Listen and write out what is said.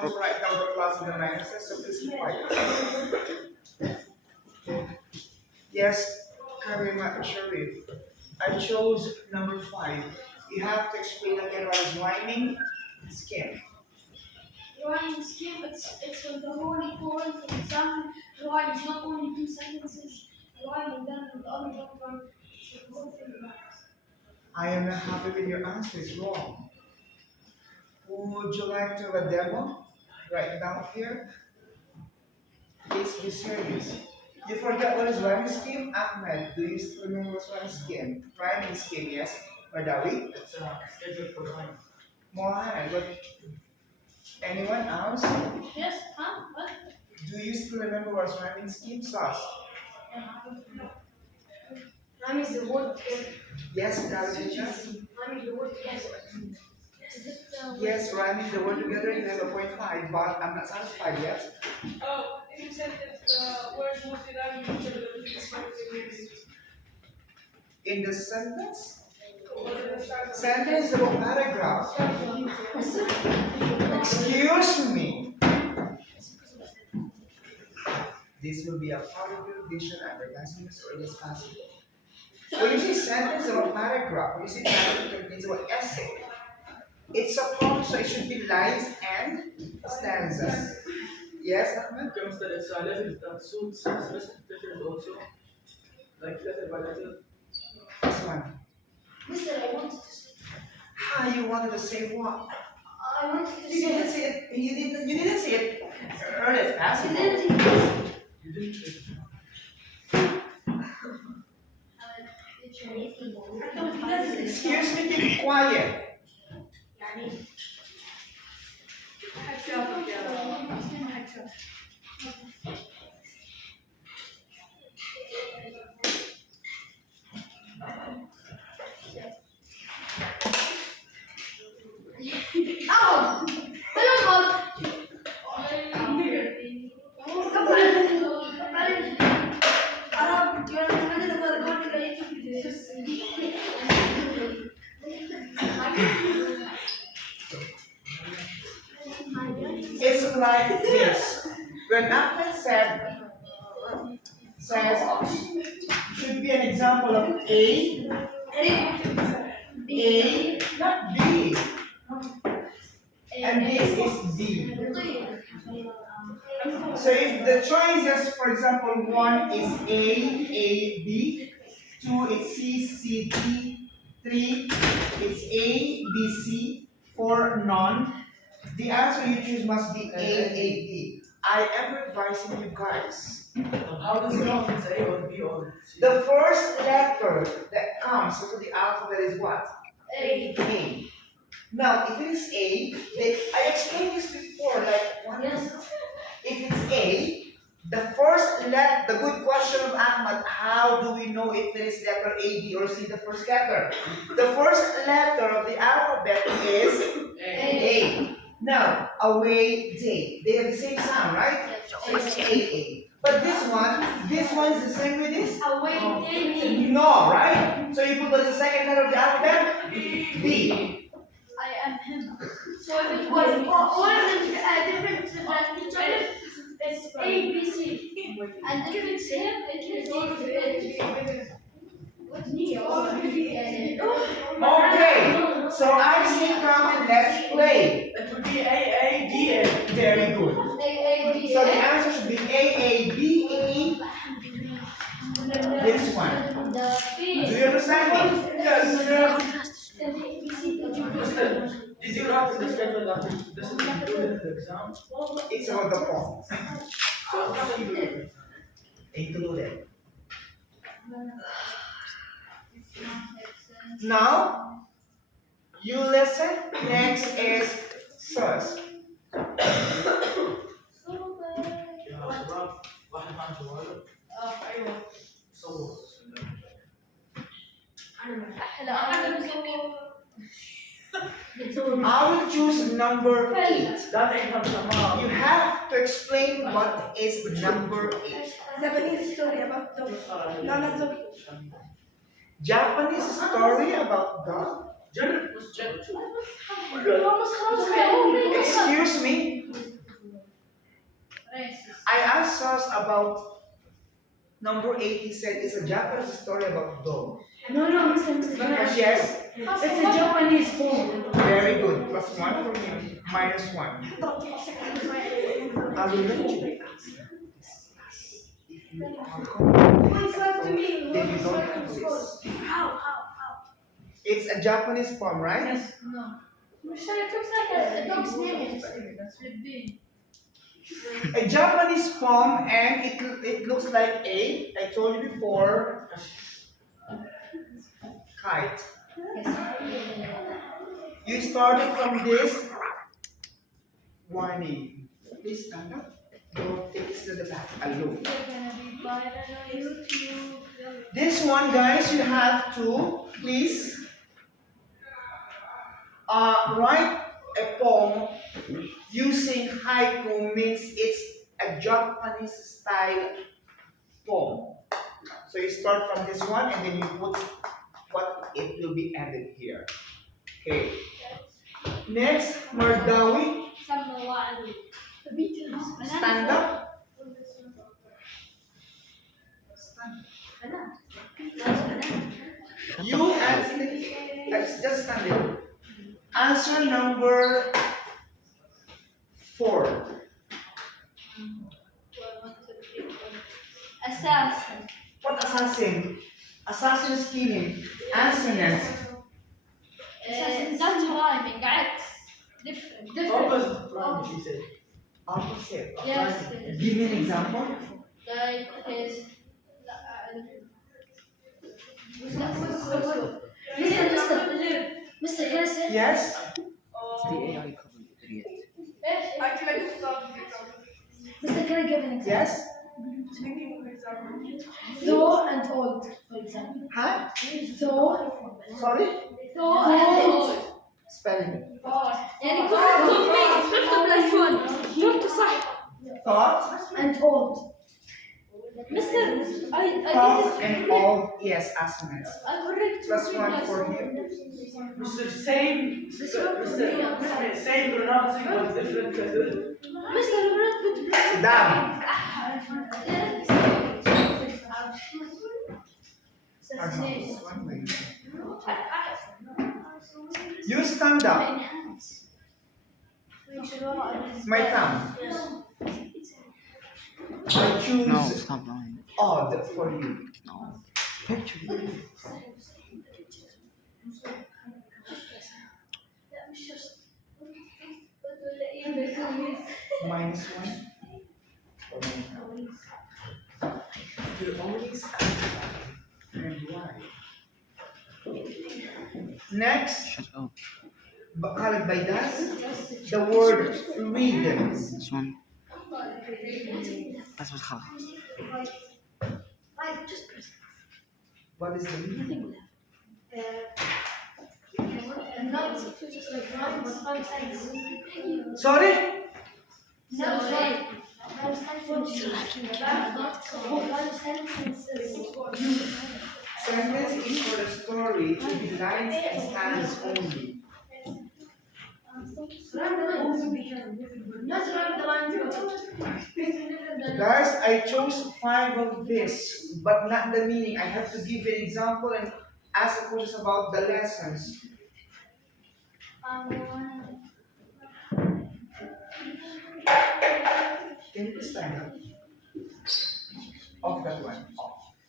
to write down the plus and the minuses, so please be quiet. Yes, Karima Sharif. I chose number 5. You have to explain again what is rhyming scheme. Rhyme scheme, it's when the whole point, for example, rhyme is not only two sentences, rhyme and then the other don't rhyme. It's the whole thing about I am not happy with your answer, it's wrong. Would you like to have a demo? Write it down here. Please be serious. You forgot what is rhyming scheme? Ahmed, do you still remember what's rhyming scheme? Rhyming scheme, yes. Mardawi? It's a schedule for time. Mohammed, what? Anyone else? Yes, huh? What? Do you still remember what's rhyming scheme? Sauce? Rhyme is the word together. Yes, Carolina? Rhyme is the word together. Yes, rhyming the word together, you have a 0.5, but I'm not satisfied yet. Oh, you said that words mostly rhyme with each other. It's not the same. In the sentence? What is the start? Sentence about paragraph. Excuse me. This will be a powerful vision advertisement as early as possible. When you say sentence about paragraph, when you say paragraph, it's about essay. It's a poem, so it should be lines and stanzas. Yes, Ahmed? Comes that it's a letter that suits specific letters also. Like letter by letter. This one. Mister, I wanted to say. Ah, you wanted to say what? I wanted to You didn't say. say it. You didn't say it early as I possible. didn't think You didn't. Excuse me, keep quiet. Oh! Hello, It's like this. When Ahmed says should be an example of A, not B. And this is D. So if the choices, for example, 1 is A, B, 2 is C, D, 3 is A, B, C, 4 none, the answer you choose must be A, B. I am revising you guys. How does it know if it's A or B or C? The first letter that comes into the alphabet is what? A. Now, if it is A, I explained this before, like one Yes. If it's A, the first letter, the good question of Ahmad, how do we know if it is letter A, B, or C, the first letter? The first letter of the alphabet is A. Now, away, day. They have the same sound, right? So it's A. But this one is the same with this? No, right? So you put the second letter of the alphabet? B. I am him. So if it was all of them different than each other, it's A, B, C. And if it's him, it is What's me? Okay, so I say come and let's play. It would be A, D, A. Very good. A, B, So the answer should be A, B, A. This one. Do you understand me? Yes. Did you write in the schedule that this is included in the exam? It's about the form. So it's not included. Included. Now, you listen. Next is source. واحد معاه جواله ايوه صور I will choose number 8. that ain't how You have to explain what is number 8. Japanese story about dog. No, not dog. Japanese story about dog. Janet was Janet too. Excuse me. I asked us about number 8. He said it's a Japanese story about dog. No, Mr. Can I ask you? Yes, It's a Japanese poem. very good. Plus 1 from you, minus 1. I will let you answer this class. If you are It's up to me. then you don't have this. How? It's a Japanese poem, right? No. Michelle, it looks like a dog's name. With B. A Japanese poem, and it looks like I told you before, kite. You started from this warning. Please stand up. Don't take this to the back alone. This one, guys, you have to please write a poem using haiku. Means it's a Japanese style poem. So you start from this one and then you put what it will be ended here. Okay. Next, Mardawi, stand up. You answer, just stand there. Answer number 4. Assassin. What assassin? Assassin is killing. Answer next. That's rhyming. Acts. Different. Opposite from, she said. Opposite. Yes. Give me an example. Like his. Mr. Can I say? Yes. I can start with example. Mr. Can I give an example? Yes. Thinking of example. Though and old, for example. Huh? Though. Sorry. Though and old. Spelling. يعني كل التوفيق تكتب بلس 1 قلت صح Thought. And old. Mr. I Thought did and it all. Yes, assonance. I correct Plus 1 for you. Mr. Same, Mr. Same pronouncing but different. Mr. Red good Down. You stand up. My thumb. I choose No, stop lying. odd for you. No. Minus 1. For my thumb. You always ask and why. Next, Shut up. colored by that, the word read. This one. That's what's called. What is the reading? Sorry? Sentence is for the story to be lines and stanzas only. Guys, I chose 5 of this, but not the meaning. I have to give you an example and ask the questions about the lessons. Can you stand up? Off that one. Off.